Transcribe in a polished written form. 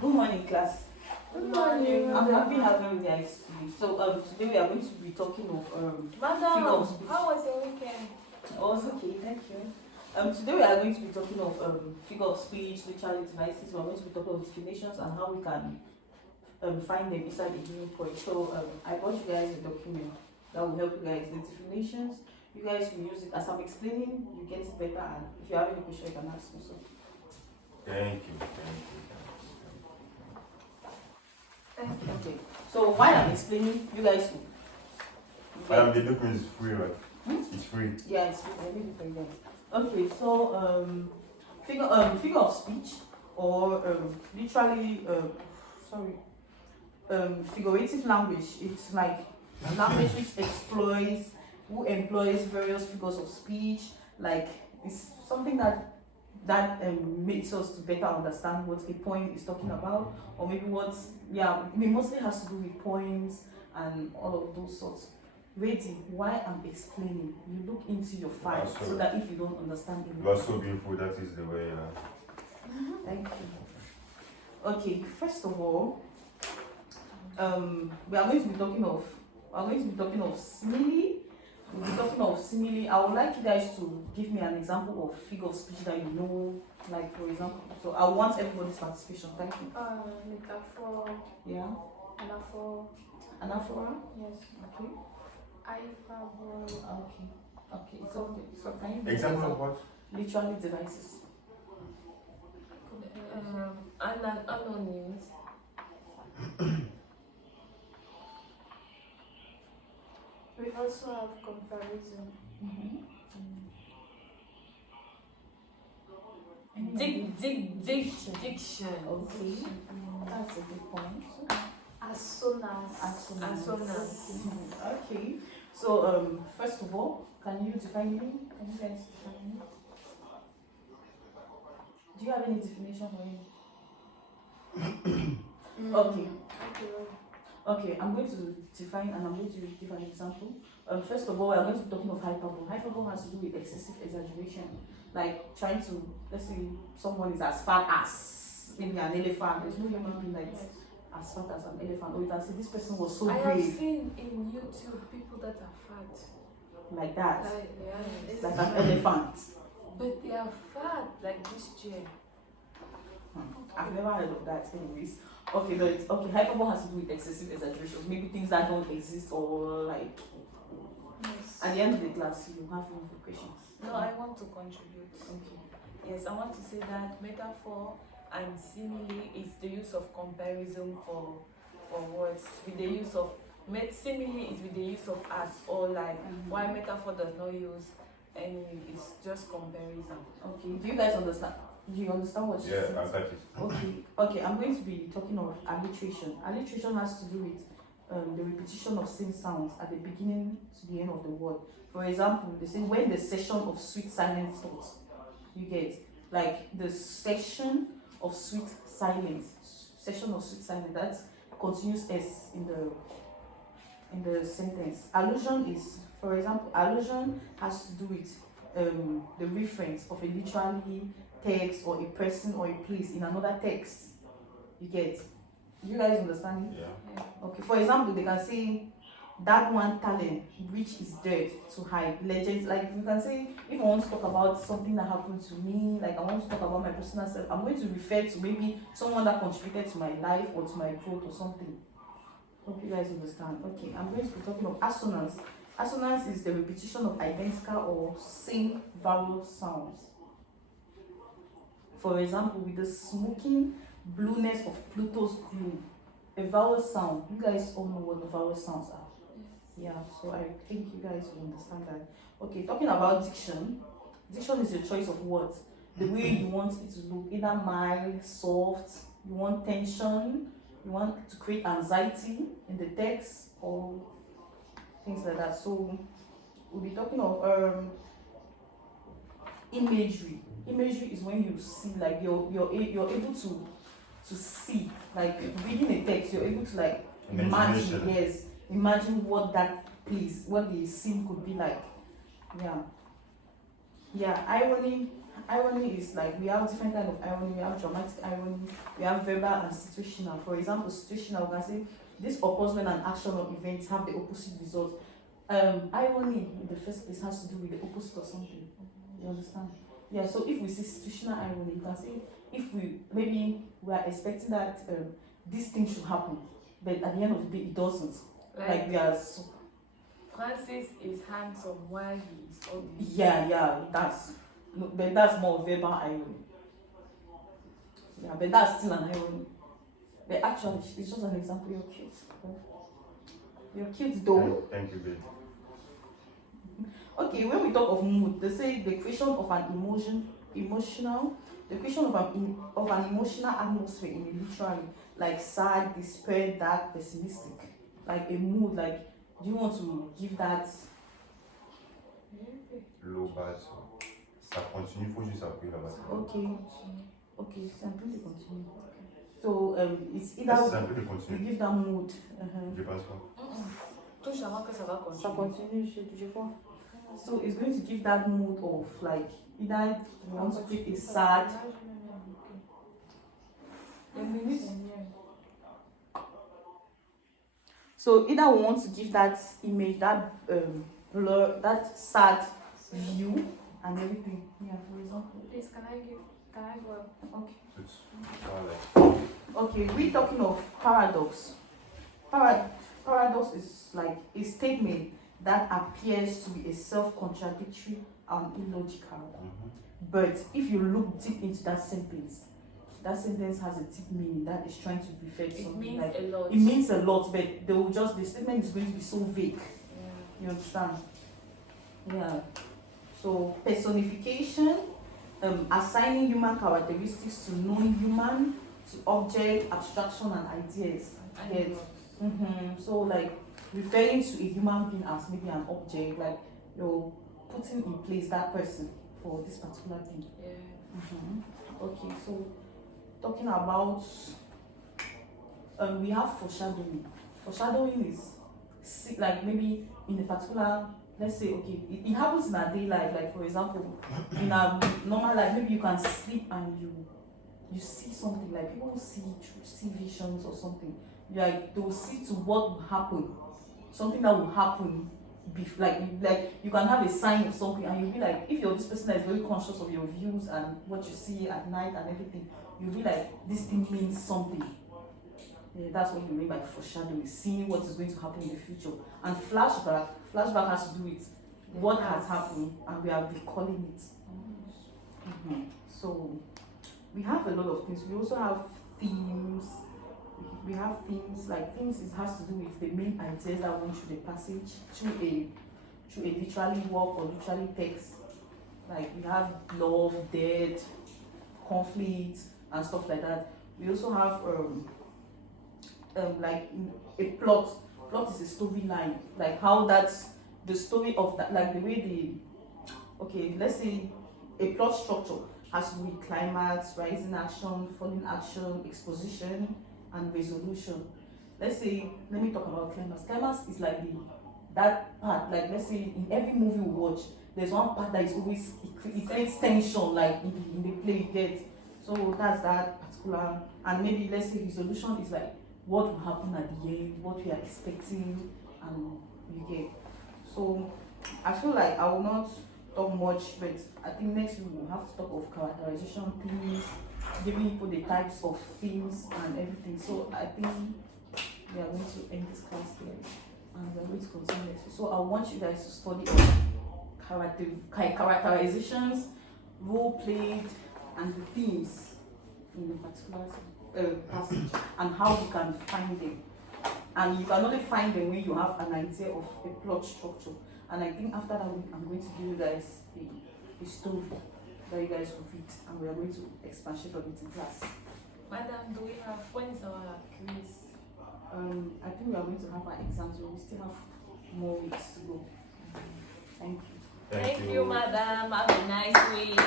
Good morning, class. Good morning. I'm happy having you guys today. So today we are going to be talking of Madam, figure of speech. how was your weekend? Oh, it's okay, thank you. Today we are going to be talking of figure of speech, literary devices. We are going to be talking of definitions and how we can find them inside the given point. So I brought you guys a document that will help you guys the definitions. You guys will use it as I'm explaining. You get it better, and if you have any question, you can ask me. So. Thank you. Okay. So while I'm explaining, you guys will. The document is free, right? It's free. Yeah, it's free. I need it for you guys. Okay, so figure of speech or literally figurative language. It's like a language which employs various figures of speech. Like it's something that makes us to better understand what a point is talking about, or maybe it mostly has to do with points and all of those sorts. Ready, why I'm explaining, you look into your file so that if you don't understand it. You are so beautiful, that is the way. Thank you. Okay, first of all, we are going to be talking of simile. We'll be talking of simile. I would like you guys to give me an example of figure of speech that you know, like for example. So I want everybody's participation. Thank you. Metaphor. Yeah. Anaphor. Anaphora? Yes. Okay. Hyperbole. Okay. It's okay. So can you Example of what? Literally devices. Anonyms. We also have comparison. Diction. Okay. That's a good point. Assonance. Okay. So first of all, can you define me? Can you guys define me? Do you have any definition for him? Okay. Okay, I'm going to define and I'm going to give an example. First of all, we are going to be talking of hyperbole. Hyperbole has to do with excessive exaggeration. Like trying to, let's say someone is as fat as maybe an elephant. There's no human being like as fat as an elephant. Or you can say this person was so brave. I have seen in YouTube people that are fat. Like that. Like an elephant. But they are fat, like this chair. I've never heard of that anyways. Okay, hyperbole has to do with excessive exaggeration. Maybe things that don't exist or like at the end of the class you have room for questions. No, I want to contribute. Okay. Yes, I want to say that metaphor and simile is the use of comparison for words. With the use of simile is with the use of as or like. While metaphor does not use any, it's just comparison. Okay. Do you guys understand? Do you understand what she said? Yeah, I got it. Okay, I'm going to be talking of alliteration. Alliteration has to do with the repetition of same sounds at the beginning to the end of the word. For example, they say when the session of sweet silence starts, you get like the section of sweet silence, that continuous S in the sentence. Allusion is, for example, allusion has to do with the reference of a literary text or a person or a place in another text. You get? Do you guys understand it? Yeah. Okay. For example, they can say that one talent which is dead to hide legends. Like you can say, if I want to talk about something that happened to me, like I want to talk about my personal self, I'm going to refer to maybe someone that contributed to my life or to my growth or something. Hope you guys understand. Okay, I'm going to be talking of assonance. Assonance is the repetition of identical or same vowel sounds. For example, with the smoking blueness of Pluto's gloom, a vowel sound. You guys all know what the vowel sounds are. Yeah, so I think you guys will understand that. Okay, talking about diction. Diction is your choice of words. The way you want it to look, either mild, soft, you want tension, you want to create anxiety in the text, or things like that. So we'll be talking of imagery. Imagery is when you see, like you're able to see, like reading a text, you're able to like imagine what that place, what the scene could be like. Yeah. Irony irony is like we have different kind of irony. We have dramatic irony, we have verbal and situational. For example, situational, we can say this occurs when an action or event have the opposite result. Irony in the first place has to do with the opposite of something. You understand? Yeah, so if we see situational irony, you can say if we are expecting that this thing should happen, but at the end of the day it doesn't. Like we are Francis is handsome while he is ugly. yeah, but that's more verbal irony. Yeah, but that's still an irony. But actually, it's just an example. You're cute. You're cute though. Thank you, babe. Okay, when we talk of mood, they say the creation of an the creation of an emotional atmosphere in a literary, like sad, despair, dark, pessimistic, like a mood. Like, do you want to give that? Low bas. Ça continue, il faut juste appuyer là-bas. Okay, simple to continue. So it's C'est either simple de you continuer. give that mood. Je pense pas. Touche avant que ça va continuer. Ça continue, je vois. So it's going to give that mood of like either you want to create a sad. So either we want to give that image, that blur, that sad view and everything. Yeah, for example. Please, can I go? Okay. It's all like. Okay, we're talking of paradox. Paradox is like a statement that appears to be a self-contradictory and illogical. But if you look deep into that sentence has a deep meaning that is trying to refer to something. Means like a lot. it means a lot, but the statement is going to be so vague. Yeah. You understand? Yeah. So personification, assigning human characteristics to non-human, to object, abstraction, and ideas. Yes. So like referring to a human being as maybe an object, like you're putting in place that person for this particular thing. Yeah. Okay, so talking about we have foreshadowing. Foreshadowing is like maybe in a particular, let's say, okay, it happens in our daily life. Like for example, in our normal life, maybe you can sleep and you see something, like people see visions or something. Like they will see to what will happen, something that will happen. Like you can have a sign of something, and you'll be like, if you're this person that is very conscious of your views and what you see at night and everything, you'll be like, this thing means something. Yeah, that's what you mean by foreshadowing, seeing what is going to happen in the future. And flashback has to do with what has happened, and we are recalling it. So we have a lot of things. We also have themes. We have themes, like themes has to do with the main ideas that went through the passage, through a literary work or literary text. Like we have love, death, conflict, and stuff like that. We also have like a plot. Plot is a storyline, like how that's the story of that, like the way let's say a plot structure has to do with climax, rising action, falling action, exposition, and resolution. Let me talk about climax. Climax is like that part, like let's say in every movie we watch, there's one part that is always, it creates tension, like in the play you get. So that's that particular, and maybe let's say resolution is like what will happen at the end, what we are expecting, and you get. So I feel like I will not talk much, but I think next week we'll have to talk of characterization, themes, giving people the types of themes and everything. So I think we are going to end this class here, and we're going to continue next week. So I want you guys to study characterizations, role played, and the themes in the particular passage, and how you can find them. And you can only find them when you have an idea of a plot structure. And I think after that week, I'm going to give you guys a story that you guys will read, and we are going to expatiate on it in class. Madam, when is our quiz? I think we are going to have our exams, so we still have more weeks to go. Thank you. Thank you, madam. Have a nice week.